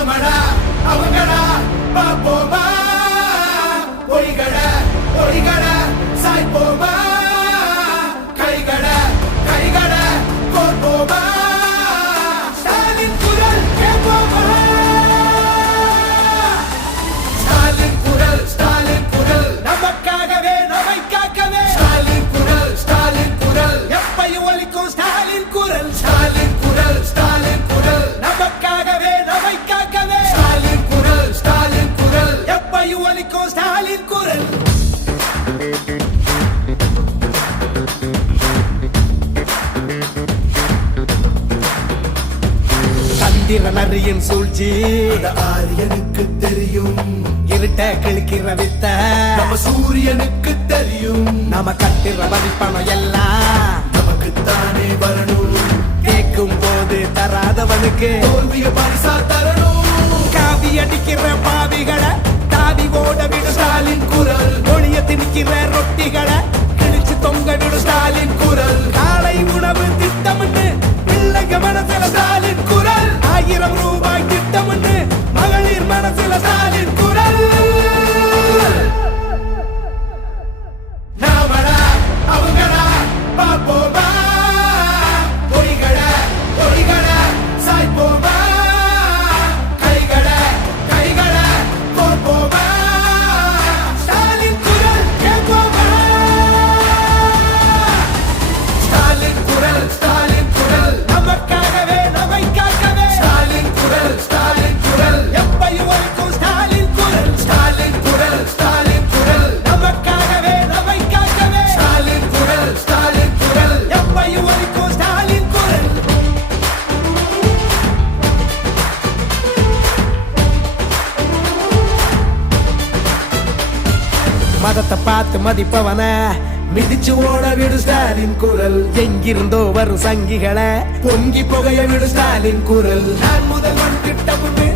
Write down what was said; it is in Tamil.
நாமடா அவங்கடா பாப்போமா பொய்கட பொய்கட சாய்ப்போமா கைகட கைகட கோர்ப்போமா ஸ்டாலின் குரல் கேட்போமா ஸ்டாலின் குரல் நமக்காகவே நம்மை காக்கவே ஸ்டாலின் குரல் எப்பையும் ஒலிக்கும் ஸ்டாலின் குரல் நமக்காகவே நம்மை காக்கவே ஸ்டாலின் குரல் எப்பையும் ஒலிக்கும் ஸ்டாலின் குரல் சந்திர நரியின் சூழ்ச்சி ஆரியனுக்கு தெரியும் இருட்ட கிழக்கிற வித்த நம்ம சூரியனுக்கு தெரியும் நம்ம கட்டுற வரிப்பணம் எல்லாம் நமக்குத்தானே வரணும் கேட்கும் போது தராதவனுக்கு தோல்விய பரிசா தரணும் காவி அடிக்கிற பாவிகளை தாவி ஓட விடு ஸ்டாலின் குரல் ஒளிய திணிக்கிற ரொட்டிகளை கிழிச்சு தொங்க விடு ஸ்டாலின் குரல் காலை உணவு திட்டம்னு பிள்ளைங்க மனசுல ஸ்டாலின் குரல் 1000 ரூபாய் திட்டம்னு மகளிர் மனசுல ஸ்டாலின் குரல் நாமடா அவங்கடா பாப்போமா பொய்கட பொய்கட சாய்ப்போமா கைகட கைகட கோர்ப்போமா ஸ்டாலின் குரல் கேட்போமா ஸ்டாலின் குரல் நமக்காகவே நம்மை காக்கவே ஸ்டாலின் குரல் எப்பையும் ஒலிக்கும் ஸ்டாலின் குரல் நமக்காகவே நம்மை காக்கவே ஸ்டாலின் குரல் எப்பையும் ஒலிக்கும் ஸ்டாலின் குரல் மதத்தை பார்த்து மதிப்பவன மிதிச்சு ஓட விடு ஸ்டாலின் குரல் எங்கிருந்தோ வரும் சங்கிகளை பொங்கி புகைய விடு ஸ்டாலின் குரல் நான் முதல்வன் திட்டமுன்னு